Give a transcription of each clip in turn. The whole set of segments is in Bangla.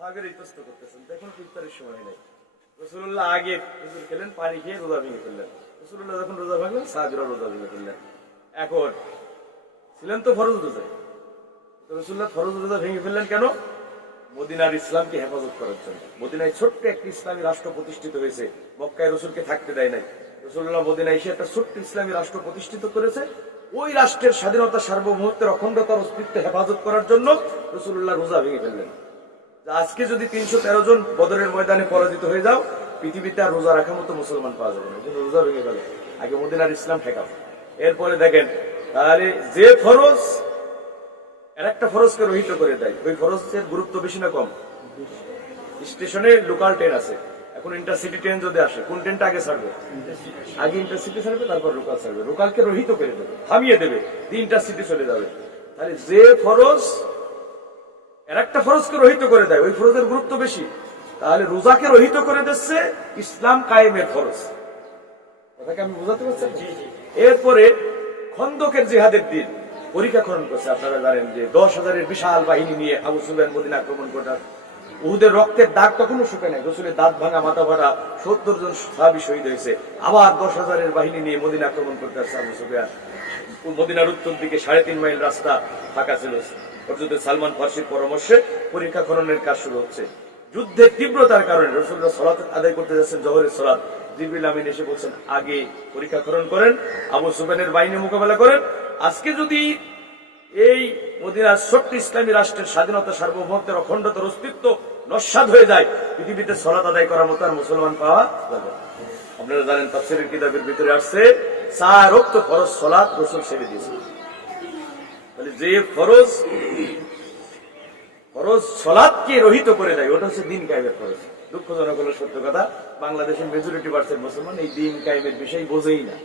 সাহাবীরা ইতস্ত করতেছেন, দেখুন ইফতারের সময় নেই। রাসূলুল্লাহ আগে হুজুর খেলেন, পানি খেয়ে রোজা ভেঙে ফেললেন। রাসূলুল্লাহ যখন রোজা ভাঙলেন, সাহাবীরা রোজা ভেঙে ফেললেন। এখন ছিলেন তো ফরজ রোজায়, রাসূলুল্লাহ ফরজ রোজা ভেঙে ফেললেন কেন? মদিনার ইসলামকে হেফাজত করার জন্য। মদিনায় ছোট্ট একটি ইসলামী রাষ্ট্র প্রতিষ্ঠিত হয়েছে, মক্কায় রাসূলকে থাকতে দেয় নাই। রাসূলুল্লাহ মদিনায় এসে একটা ছোট্ট ইসলামী রাষ্ট্র প্রতিষ্ঠিত করেছে। ওই রাষ্ট্রের স্বাধীনতা, সার্বভৌমত্বের, অখণ্ডতার অস্তিত্ব হেফাজত করার জন্য রাসূলুল্লাহ রোজা ভেঙে ফেললেন। আজকে যদি 313 জন বদরের ময়দানে পরাজিত হয়ে যাও, পৃথিবীতে আর রোজা রাখার মতো মুসলমান পাওয়া যাবে না। কিন্তু রোজা ভেঙে গেল, আগে মদিনার ইসলাম ঠেকাবো। এরপরে দেখেন, তাহলে যে ফরজ আর একটা ফরজকে রহিত করে দেয়, ওই ফরজের গুরুত্ব বেশি না কম? স্টেশনে লোকাল ট্রেন আছে, এখন ইন্টারসিটি ট্রেন যদি আসে, কোন ট্রেনটা আগে ছাড়বে? আগে ইন্টারসিটি ছাড়বে, তারপর লোকাল ছাড়বে। লোকালকে রহিত করে দেবে, থামিয়ে দেবে, ইন্টারসিটি চলে যাবে। তাহলে যে ফরজ আর একটা ফরজকে রহিত করে দেয়, ওই ফরজের গুরুত্ব বেশি। তাহলে রোজাকে রহিত করে দিচ্ছে ইসলাম কায়েমের ফরজ। কথাকে আমি বোঝাতে পারছি? এরপরে খন্দকের জিহাদের দিন পরীক্ষা খনন করছে। আপনারা জানেন যে 10,000-এর বিশাল বাহিনী নিয়ে আবু সুফিয়ান মদিনা আক্রমণ করার, উহুদের রক্তের দাগ তখনও শুকায় নাই, রাসূলের দাঁত ভাঙা, মাথা ফাটা, 70 জন সাহাবী শহীদ হয়েছে। আবার 10,000-এর বাহিনী নিয়ে মদিনা আক্রমণ করতে আসছে আবু সুফিয়ান। মদিনার উত্তর দিকে 3.5 মাইল রাস্তা ফাঁকা ছিল। হযরত সালমান ফার্সির পরামর্শে পরীক্ষা খননের কাজ শুরু হচ্ছে। যুদ্ধের তীব্রতার কারণে রাসূলুল্লাহ সালাত আদায় করতে যাচ্ছেন, জোহরের সালাত। জিবরিল আমিন এসে বলছেন, আগে পরীক্ষা খনন করেন, আবু সুফিয়ানের বাহিনী মোকাবেলা করেন। আজকে যদি এই মদিনার ছোট্ট ইসলামী রাষ্ট্রের স্বাধীনতা, সার্বভৌমত্বের, অখণ্ডতার অস্তিত্ব নস্যাৎ হয়ে যায়, পৃথিবীতে সালাত আদায় করার মতো আর মুসলমান পাওয়া যাবে। আপনারা জানেন, তাফসীরের কিতাবের ভিতরে আসছে 4 ওয়াক্ত ফরজ সালাত রাসূল ছেড়ে দিয়েছেন। তাহলে যে ফরজ সালাতকে রহিত করে দেয়, ওটা হচ্ছে দ্বীন কায়েমের ফরজ। দুঃখজনক হলো সত্য কথা, বাংলাদেশের মেজরিটি পার্সেন্ট মুসলমান এই দ্বীন কায়েমের বিষয় বোঝেই না,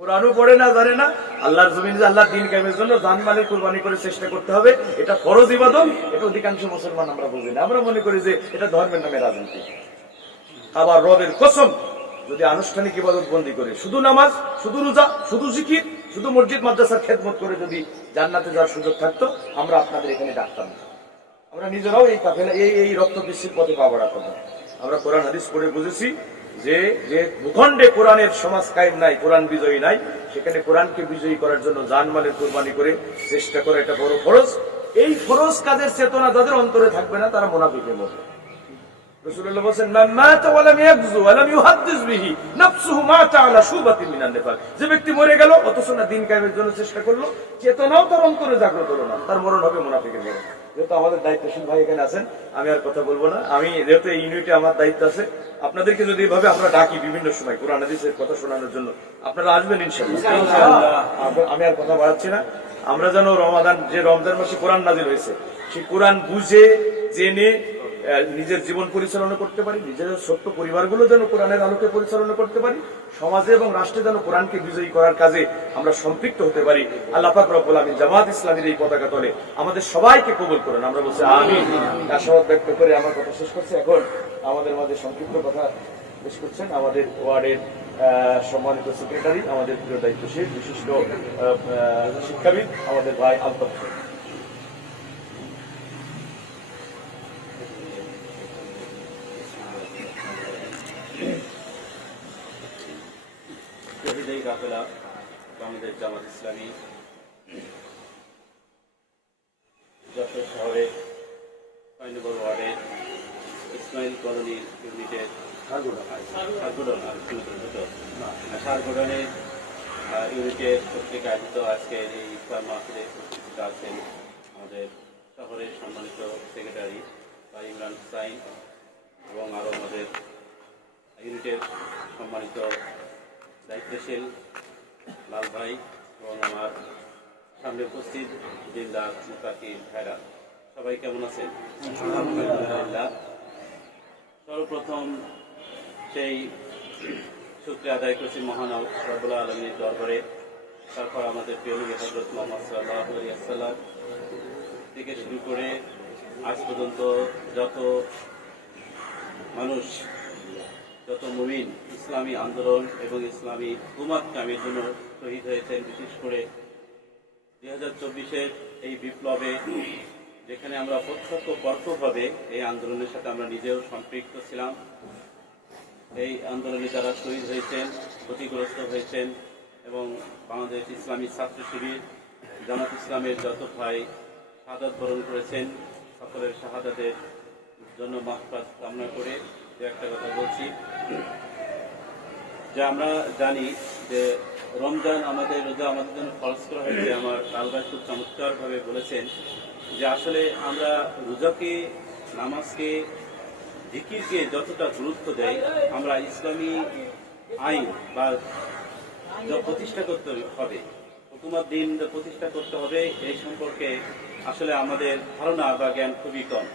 কোরআনও পড়ে না, জানে না। আল্লাহর জমিনে আল্লাহর দ্বীন কায়েমের জন্য জানমালের কুরবানি করে চেষ্টা করতে হবে, এটা ফরজ ইবাদত। এটা অধিকাংশ মুসলমান আমরা বুঝি না। আমরা মনে করি যে এটা ধর্মের নামে রাজনীতি। আবার রবের কসম, যদি আনুষ্ঠানিক ইবাদত বন্দী করে, শুধু নামাজ, শুধু রোজা, শুধু জিকির, শুধু মসজিদ মাদ্রাসার খেদমত করে যদি জান্নাতে যাওয়ার সুযোগ থাকতো, আমরা আপনাদের এখানে ডাকতাম না। আমরা নিজেরাও এই কাফেলা, এই রক্ত বৃষ্টির পথে পা বাড়াতাম না। আমরা কোরআন হাদিস পড়ে বুঝেছি যে ভূখণ্ডে কোরআনের সমাজ কায়েম নাই, কোরআন বিজয়ী নাই, সেখানে কোরআনকে বিজয়ী করার জন্য জানমালের কুরবানি করে চেষ্টা করা এটা বড় ফরজ। এই ফরজ কাজের চেতনা যাদের অন্তরে থাকবে না, তারা মুনাফিকের মতো। রাসূলুল্লাহ বলেন, মান মাতা ওয়া লাম ইয়াগযু ওয়া লাম ইউহাদ্দিস বিহি নাফসুহু মাতা আলা শুবাতিন মিনান নিফাক। যে ব্যক্তি মরে গেল অথচ না দ্বীন কায়েমের জন্য চেষ্টা করলো, চেতনাও তার অন্তরে জাগ্রত হলো না, তার মরণ হবে মুনাফিকের মরণ। যেহেতু আমাদের দায়িত্বশীল ভাই এখানে আছেন, আমি আর কথা বলবো না। আমি যেহেতু এই ইউনিটে আমার দায়িত্ব আছে, আপনাদেরকে যদি এভাবে আমরা ডাকি বিভিন্ন সময় কোরআন হাদিসের কথা শোনানোর জন্য, আপনারা আসবেন ইনশাআল্লাহ। আমি আর কথা বাড়াচ্ছি না। আমরা যেন রমজান মাসে কোরআন নাজিল হয়েছে, সেই কোরআন বুঝে জেনে নিজের জীবন পরিচালনা করতে পারি, নিজের ছোট্ট পরিবারগুলো যেন কোরআনের আলোকে পরিচালনা করতে পারি, সমাজে এবং রাষ্ট্রে যেন কোরআনকে বিজয়ী করার কাজে আমরা সম্পৃক্ত হতে পারি। আল্লাহ পাক রব্বুল আমিন জামাত ইসলামীর এই পতাকা তলে আমাদের সবাইকে কবুল করেন, আমরা বলছি আমিন। আশাবাদ ব্যক্ত করে আমার কথা শেষ করছি। এখন আমাদের মাঝে সংক্ষিপ্ত কথা পেশ করছেন আমাদের ওয়ার্ডের সম্মানিত সেক্রেটারি, আমাদের প্রিয় দায়িত্বশীল বিশিষ্ট শিক্ষাবিদ, আমাদের ভাই আলতাফ। কাফেলা বাংলাদেশ জামাত ইসলামী যশোর শহরে 5 নম্বর ওয়ার্ডের ইসমাইল কলোনির ইউনিটের সারগোডনের ইউনিটের কর্তৃক আয়োজিত আজকের এই ইফতার মাহফিলে উপস্থিত আছেন আমাদের শহরের সম্মানিত সেক্রেটারি ভাই ইমরান হুসাইন এবং আরও আমাদের ইউনিটের সম্মানিত দায়িত্বশীল লাল ভাই এবং আমার সামনে উপস্থিত দিনদার মুত্তাকি ভাইরা, সবাই কেমন আছেন? আলহামদুলিল্লাহ। সর্বপ্রথম সেই শুকরিয়া আদায় করছি মহান রব্বুল আলামিনের দরবারে। তারপর আমাদের প্রিয় নবী হযরত মুহাম্মদ সাল্লাল্লাহু আলাইহি ওয়াসাল্লাম থেকে শুরু করে আজ পর্যন্ত যত মানুষ, যত মুমিন ইসলামী আন্দোলন এবং ইসলামী হুকুমত কায়েমের জন্য শহীদ হয়েছেন, বিশেষ করে 2024-এর এই বিপ্লবে যেখানে আমরা প্রত্যক্ষ পরোক্ষভাবে এই আন্দোলনের সাথে আমরা নিজেও সম্পৃক্ত ছিলাম। এই আন্দোলনে যারা শহীদ হয়েছেন, ক্ষতিগ্রস্ত হয়েছেন এবং বাংলাদেশ ইসলামী ছাত্র শিবির জামাত ইসলামের যত ভাই শাহাদাত বরণ করেছেন, সকলের শাহাদাতের জন্য মাগফিরাত কামনা করে দু একটা কথা বলছি। যে আমরা জানি যে রমজান আমাদের রোজা আমাদের জন্য ফরজ করা হয়েছে। আমার লাল ভাই খুব চমৎকারভাবে বলেছেন যে আসলে আমরা রোজাকে, নামাজকে, জিকিরকে যতটা গুরুত্ব দেয়, আমরা ইসলামী আইন বা যা প্রতিষ্ঠা করতে হবে, হুকুমত দিন প্রতিষ্ঠা করতে হবে, এই সম্পর্কে আসলে আমাদের ধারণা বা জ্ঞান খুবই কম।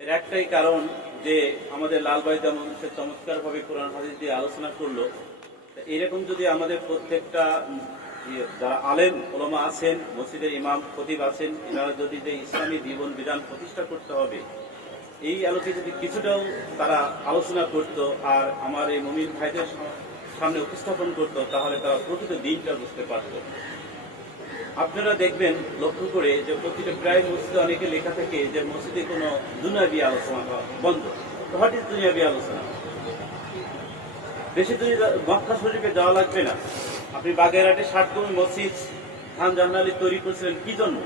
এর একটাই কারণ যে আমাদের লাল ভাই যেমন সে চমৎকারভাবে কোরআন হাদিস দিয়ে আলোচনা করলো, এরকম যদি আমাদের প্রত্যেকটা যারা আলেম ওলামা আছেন, মসজিদের ইমাম খতিব আছেন, এনারা যদি যে ইসলামী জীবন বিধান প্রতিষ্ঠা করতে হবে এই আলোকে যদি কিছুটাও তারা আলোচনা করত আর আমার এই মুমিন ভাইদের সামনে উপস্থাপন করত, তাহলে তারা প্রকৃত দিনটা বুঝতে পারত। আপনারা দেখবেন লক্ষ্য করে যে প্রতিটা প্রায় মসজিদে অনেকে লেখা থাকে যে মসজিদে কোনো দুনিয়াবি আলোচনা বন্ধ। হোয়াট ইজ দুনিয়াবি আলোচনা? বেশি দূরে মক্কা শরীফে যাওয়া লাগবে না। আপনি বাগেরহাটে 60 মসজিদ খান জাহানালি তৈরি করেছিলেন কি জন্য?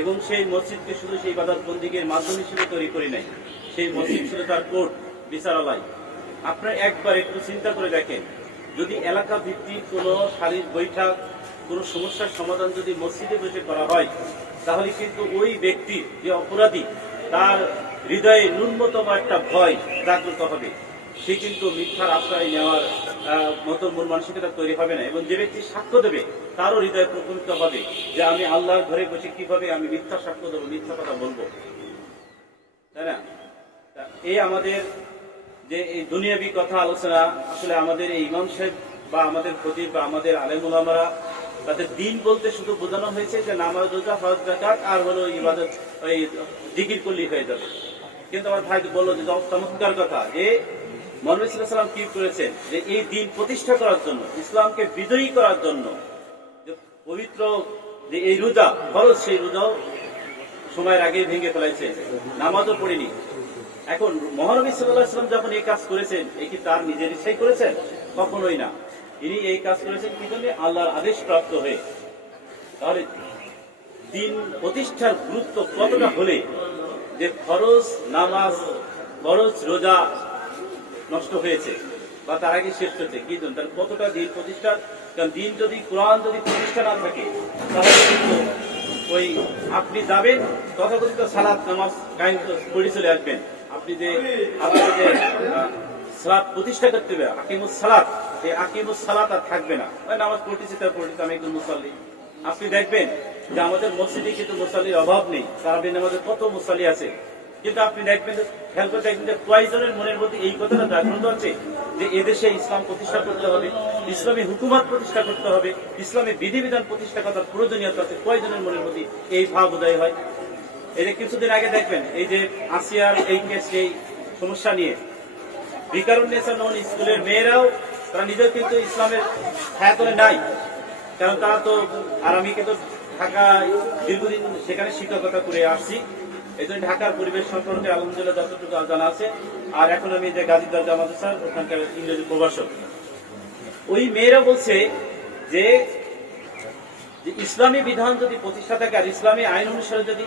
এবং সেই মসজিদকে শুধু সেই ইবাদতবন্দিগের মাধ্যম হিসেবে তৈরি করি নাই, সেই মসজিদ ছিল তার কোর্ট, বিচারালয়। আপনারা একবার একটু চিন্তা করে দেখেন, যদি এলাকা ভিত্তিক কোনো শারীরিক বৈঠক, কোনো সমস্যার সমাধান যদি মসজিদে বসে করা হয়, তাহলে কিন্তু ওই ব্যক্তি যে অপরাধী, তার হৃদয়ে ন্যূনতম একটা ভয় জাগ্রত হবে। সে কিন্তু মিথ্যার আশ্রয় নেওয়ার মতো মন মানসিকতা তৈরি হবে না। এবং যে ব্যক্তি সাক্ষ্য দেবে তারও হৃদয় প্রকম্পিত হবে যে আমি আল্লাহর ঘরে বসে কিভাবে আমি মিথ্যা সাক্ষ্য দেবো, মিথ্যা কথা বলবো, তাই না? এই আমাদের যে এই দুনিয়াবি কথা আলোচনা, আসলে আমাদের এই ইমাম সাহেব বা আমাদের খতিব বা আমাদের আলেম ওলামারা তাদের দিন বলতে শুধু বোঝানো হয়েছে যে নামাজ, রোজা, হজ, যাকাত আর হলো ইবাদত, ওই জিকির করলেই হয়ে যাবে। কিন্তু আমার ভাই বললো যে চমৎকার কথা, যে মুহাম্মদ সাল্লাল্লাহু আলাইহি ওয়াসাল্লাম কি করেছেন, যে এই দিন প্রতিষ্ঠা করার জন্য, ইসলামকে বিজয়ী করার জন্য যে পবিত্র যে এই রোজা ফরজ, সেই রোজাও সময়ের আগে ভেঙে ফেলাইছে, নামাজও পড়েনি। এখন মহানবী সাল্লাল্লাহু আলাইহি ওয়াসাল্লাম যখন এই কাজ করেছেন, এই কি তার নিজের ইচ্ছাই করেছেন? কখনোই না। তিনি এই কাজ করেছেন কি জন্য? আল্লাহর আদেশ প্রাপ্ত হয়ে। তাহলে দিন প্রতিষ্ঠার গুরুত্ব কতটা হলে যে ফরজ নামাজ, ফরজ রোজা নষ্ট হয়েছে বা তার আগে শেষ হয়েছে, কি জন্য? তার কতটা দিন প্রতিষ্ঠার। কারণ দিন যদি, কোরআন যদি প্রতিষ্ঠা না থাকে, তাহলে কিন্তু ওই আপনি যাবেন তথাকথিত সালাত নামাজ কায়েম করে চলে আসবেন। আপনি যে আপনাদের যে সালাত প্রতিষ্ঠা করতে হবে, আকিমুস সালাত, এই আকিমুস সালাত আর থাকবে না। ওই নামাজ পড়তেছি তার পড়তেছি, আমি একজন মুসাল্লি। আপনি দেখবেন যে আমাদের মসজিদে কিন্তু মুসাল্লির অভাব নেই, তারাবির নামাজে কত মুসাল্লি আছে। কিন্তু আপনি দেখবেন, খেয়াল করে দেখবেন যে কয়েকজনের মনের মধ্যে এই কথাটা জাগ্রত আছে যে এদেশে ইসলাম প্রতিষ্ঠা করতে হবে, ইসলামী হুকুমত প্রতিষ্ঠা করতে হবে, ইসলামী বিধিবিধান প্রতিষ্ঠা করার প্রয়োজনীয়তা আছে। কয়েকজনের মনের মধ্যে এই ভাব উদয় হয়? এই যে কিছুদিন আগে দেখবেন এই যে আসিয়ার এই কেস, এই সমস্যা নিয়ে ভিকারুন্নেসা নন স্কুলের মেয়েরাও তারা নিজেও কিন্তু ইসলামের ছায়াতলে নাই। কারণ তারা তো, আর আমি কিন্তু ঢাকায় দীর্ঘদিন সেখানে শিক্ষকতা করে আসছি, এই জন্য ঢাকার পরিবেশ সম্পর্কে আলহামদুলিল্লাহ যতটুকু জানা আছে। আর এখন আমি যে গাজীদার জামাত স্যার, ওখানকার ইংরেজি প্রভাষক, ওই মেয়েরা বলছে যে ইসলামী বিধান যদি প্রতিষ্ঠা থাকে আর ইসলামী আইন অনুসারে যদি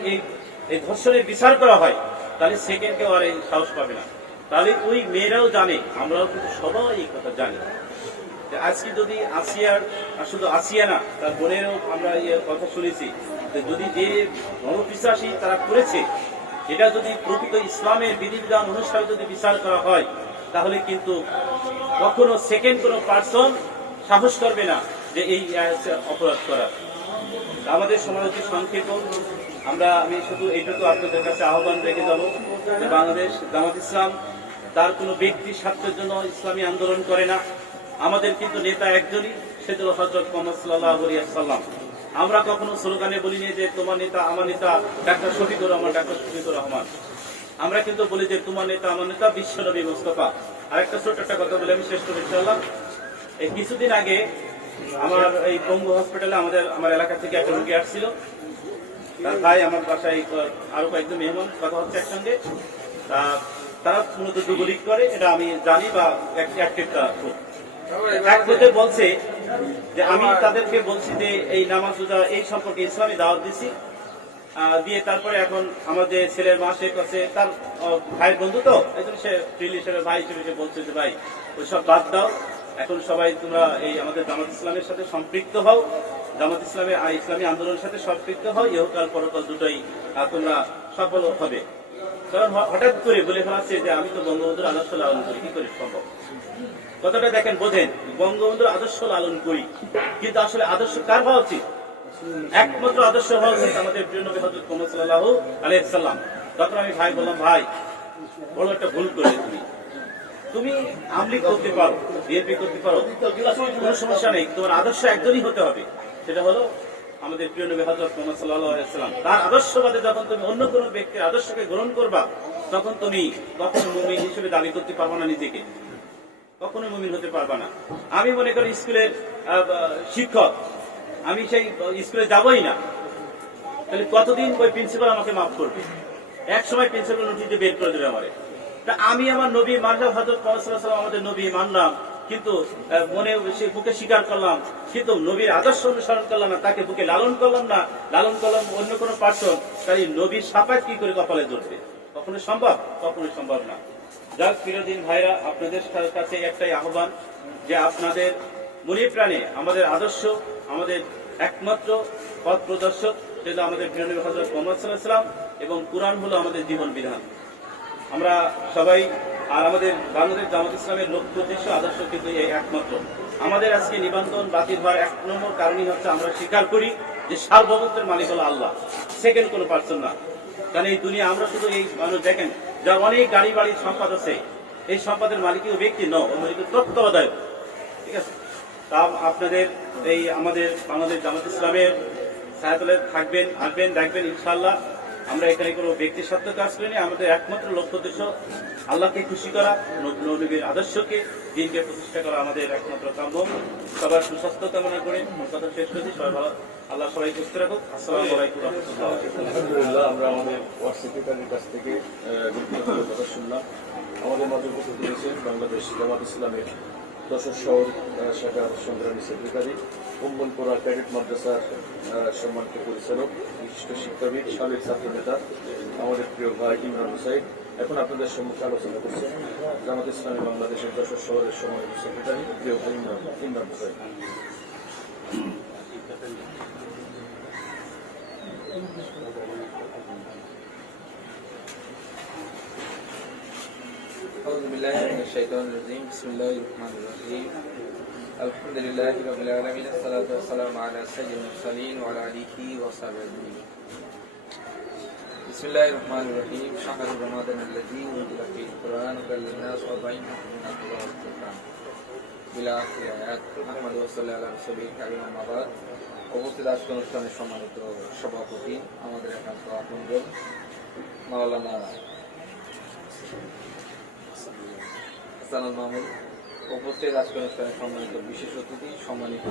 এই ধর্ষণের বিচার করা হয়, তাহলে সেকেন্ড কেউ আর এই সাহস পাবে না। তাহলে ওই মেয়েরাও জানে, আমরাও কিন্তু সবাই এই কথা জানি যে আজকে যদি আসিয়ার, আর শুধু আসিয়া না, তার বোনেরও আমরা কথা শুনেছি যে যদি যে নরপিশাচী তারা করেছে, এটা যদি প্রকৃত ইসলামের বিধিবিধান অনুসারে যদি বিচার করা হয়, তাহলে কিন্তু কখনো সেকেন্ড কোনো পার্সন সাহস করবে না যে এই অপরাধ করার। আমাদের সমাজ অতি সংক্ষেপ, আমি শুধু এইটুকু আপনাদের কাছে আহ্বান রেখে যাব যে বাংলাদেশ জামাত ইসলাম তার কোনো ব্যক্তির স্বার্থের জন্য ইসলামী আন্দোলন করে না। আমাদের কিন্তু নেতা একজনই, সেটা হলো হযরত মুহাম্মদ সাল্লাল্লাহু আলাইহি ওয়াসাল্লাম। আমরা কখনো স্লোগানে বলিনি যে তোমার নেতা আমার নেতা ডাক্তার শফিকুর রহমান, ডাক্তার শফিকুর রহমান। আমরা কিন্তু বলি যে তোমার নেতা আমার নেতা বিশ্বনবী মুস্তাফা। আরেকটা ছোট একটা কথা বলে আমি শেষ করে ইনশাআল্লাহ। এই কিছুদিন আগে আমার এই পঙ্গু হসপিটালে আমার এলাকা থেকে একটা রোগী আসছিল। তার ভাই আমার বাসায় আরো কয়েকজন মেহমান কথা হচ্ছে একসঙ্গে। তারা মূলত যুবলীগ করে, এটা আমি জানি, বা একটা এক পথে বলছে যে আমি তাদেরকে বলছি যে এই নামাজ রোজা এই সম্পর্কে ইসলামী দাওয়াত দিছি, দিয়ে তারপরে এখন আমাদের ছেলের মা সে কাছে তার ভাইয়ের বন্ধু, তো এই জন্য সে ফ্রিলি হিসেবে ভাই হিসেবে সে বলছে যে ভাই ওইসব বাদ দাও, এখন সবাই তোমরা এই আমাদের জামাত ইসলামের সাথে সম্পৃক্ত হও, জামাত ইসলামের ইসলামী আন্দোলনের সাথে সম্পৃক্ত হও, ইহকাল পরকাল দুটোই তোমরা সফল হবে। কারণ হঠাৎ করে বলে ফেলাচ্ছে যে আমি তো বঙ্গবন্ধুর আদর্শ লালন করি, কি করে সম্ভব? কথাটা দেখেন, বোঝেন, বঙ্গবন্ধুর আদর্শ লালন করি, কিন্তু আসলে আদর্শ কার হওয়া উচিত? একমাত্র আদর্শ হওয়া উচিত আমাদের প্রিয় নবী হযরত মুহাম্মদ সাল্লাল্লাহু আলাইহি সাল্লাম। তখন আমি ভাই বললাম, ভাই বড় একটা ভুল করলে তুমি আমলিগ করতে পারো, বিএনপি করতে পারো, কোনো সমস্যা নেই, তোমার আদর্শ একজনই হতে হবে, সেটা হলো আমাদের প্রিয় নবী হযরত মুহাম্মদ সাল্লাল্লাহু আলাইহি সাল্লাম। তার আদর্শবাদে যখন তুমি অন্য কোনো ব্যক্তির আদর্শকে গ্রহণ করবা, তখন তুমি কখনো মুমিন হিসেবে দাবি করতে পারবে না নিজেকে, কখনো মুমিন হতে পারবা না। আমি মনে করি স্কুলের শিক্ষক, আমি সেই স্কুলে যাবই না, তাহলে কতদিন ওই প্রিন্সিপাল আমাকে মাফ করবে? এক সময় প্রিন্সিপাল নোটিশ দিয়ে বের করে দেবে আমারে। তা আমি আমার নবী মানলাম, হযরত মুহাম্মদ সাল্লাল্লাহু আলাইহি ওয়াসাল্লাম আমাদের নবী মানলাম, কিন্তু মনে বুকে স্বীকার করলাম, কিন্তু নবীর আদর্শ অনুসরণ করলাম না, তাকে বুকে লালন করলাম না, লালন করলাম অন্য কোনো পার্সন, তাই নবীর সাফাত কি করে কপালে ধরবে? কখনো সম্ভব? কখনোই সম্ভব না। যাক প্রিয়দিন ভাইরা, আপনাদের কাছে একটাই আহ্বান যে আপনাদের মনে প্রাণে আমাদের আদর্শ, আমাদের একমাত্র পথ প্রদর্শক যেটা আমাদের প্রিয় নবী হযরত মুহাম্মদ সাল্লাল্লাহু আলাইহি ওয়াসাল্লাম, এবং কুরআন হলো আমাদের জীবন বিধান। আমরা সবাই আর আমাদের বাংলাদেশ জামাত ইসলামের লক্ষ্য উদ্দেশ্য আদর্শ কিন্তু এই একমাত্র। আমাদের আজকে নিবন্ধন বাতিল হওয়ার এক নম্বর কারণই হচ্ছে আমরা স্বীকার করি যে সার্বভৌমত্বের মালিক হলো আল্লাহ, সেকেন্ড কোনো পার্সন না। কারণ এই দুনিয়া আমরা শুধু এই মানুষ দেখেন যার অনেক গাড়ি বাড়ির সম্পদ আছে, এই সম্পদের মালিকীয় ব্যক্তি নয়, অন্যদিকে তত্ত্বাবধায়ক, ঠিক আছে? তা আপনাদের এই আমাদের বাংলাদেশ জামাত ইসলামের ছায়াতলে থাকবেন, আসবেন, দেখবেন ইনশাআল্লাহ। আমরা এখানে কোনো ব্যক্তি স্বার্থ কাজ করিনি, আমাদের একমাত্র লক্ষ্য উদ্দেশ্য আল্লাহকে খুশি করা, নবীর আদর্শকে, দিনকে প্রতিষ্ঠা করা আমাদের একমাত্র কাম্য। সবার সুস্বাস্থ্য কামনা করে কথা শেষ করছি। সবাই ভালো, আল্লাহ সবাই সুস্থ রাখুক। আসসালামু আলাইকুম ওয়া রাহমাতুল্লাহ। আলহামদুলিল্লাহ, আমরা আমাদের ওয়ার্ড সেক্রেটারির কাছ থেকে গুরুত্বপূর্ণ কথা শুনলাম। আমাদের মাঝে উপস্থিত হয়েছেন বাংলাদেশ জামাত ইসলামের যশোর শহর শাখার সংগ্রামী সেক্রেটারি, উম্মুলপুরা ক্যাডেট মাদ্রাসার সম্মানিত পরিচালক, বিশিষ্ট শিক্ষাবিদ, সাবেক ছাত্র নেতা আমাদের প্রিয় ভাই ইমরান হুসাইন। এখন আপনাদের সম্মুখে আলোচনা করছেন জামাত ইসলামী বাংলাদেশের যশোর শহরের সম্মানিত সেক্রেটারি প্রিয় ভাই ইমরান হুসাইন। أعوذ بالله من الشيطان الرجيم بسم الله الرحمن الرحيم الحمد لله رب العالمين الصلاة والسلام على سيد المرسلين وعلى آله وصحبه أجمعين بسم الله الرحمن الرحيم شهر رمضان الذي أنزل فيه القرآن هدى للناس وبينات من الهدى والفرقان إلى آخر الآيات أحمد وصلى على رسوله الكريم أما بعد উপস্থিত আজকে অনুষ্ঠানের সম্মানিত সভাপতি আমাদের একান্ত আপনজন মাওলানা হাসানুল মাহমুদ, উপস্থিত আজকে অনুষ্ঠানের সম্মানিত বিশেষ অতিথি, সম্মানিত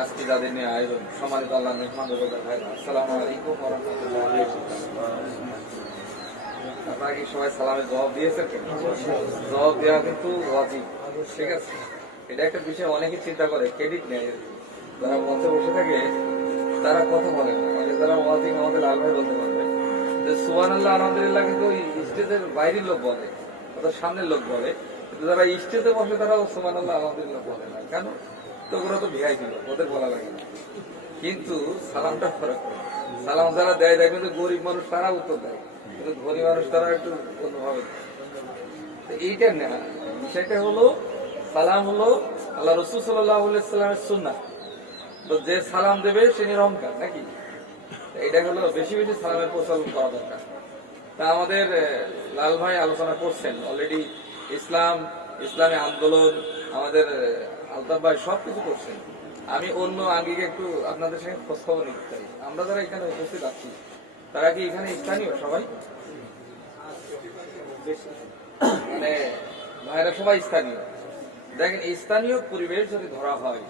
আজকে যাদের নিয়ে আয়োজন, সম্মানিত আল্লাহ মেহমান ভাই, আসসালামু আলাইকুম ওয়া রাহমাতুল্লাহি ওয়া বারাকাতুহু। আপনারা কি সবাই সালামের জবাব দিয়েছেন? জবাব দেওয়া কিন্তু ওয়াজিব, ঠিক আছে? এটা একটা বিষয় অনেকে চিন্তা করে, ক্রেডিট নেয়, যারা মঞ্চে বসে থাকে তারা কথা বলে না, যারা ওয়াজিব আমাদের লাল ভাই বলতে পারবে যে সুবহানাল্লাহ আলহামদুলিল্লাহ, কিন্তু স্টেজের বাইরের লোক বলে, ওদের সামনের লোক বলে, কিন্তু যারা স্টেজে বসে তারা সুবহানাল্লাহ আলহামদুলিল্লাহ বলে না। কেন? তো ওরা তো ভিআইপি লোক, ওদের বলা লাগে না। কিন্তু সালামটা ফরক করে, সালাম যারা দেয় দেখবেন যে গরিব মানুষ তারা উত্তর দেয়, কিন্তু ধনী মানুষ তারা একটু অন্যভাবে দেয়। তো এইটা না, বিষয়টা হলো সালাম হলো আল্লাহ রাসূল সাল্লাল্লাহু আলাইহি ওয়াসাল্লামের সুন্নাহ। তো যে সালাম দেবে সে নিরহংকার নাকি? এইটা হলো বেশি বেশি সালামের প্রচলন করা দরকার। তা আমাদের লাল ভাই আলোচনা করছেন অলরেডি, ইসলামী আন্দোলন, আমাদের আলতাফ ভাই সবকিছু করছেন। আমি অন্য আঙ্গিকে একটু আপনাদের সঙ্গে খোঁজ খবর নিতে চাই। আমরা যারা এখানে উপস্থিত আছি তারা কি এখানে স্থানীয় সবাই? মানে ভাইরা সবাই স্থানীয়। দেখেন, স্থানীয় পরিবেশ যদি ধরা হয়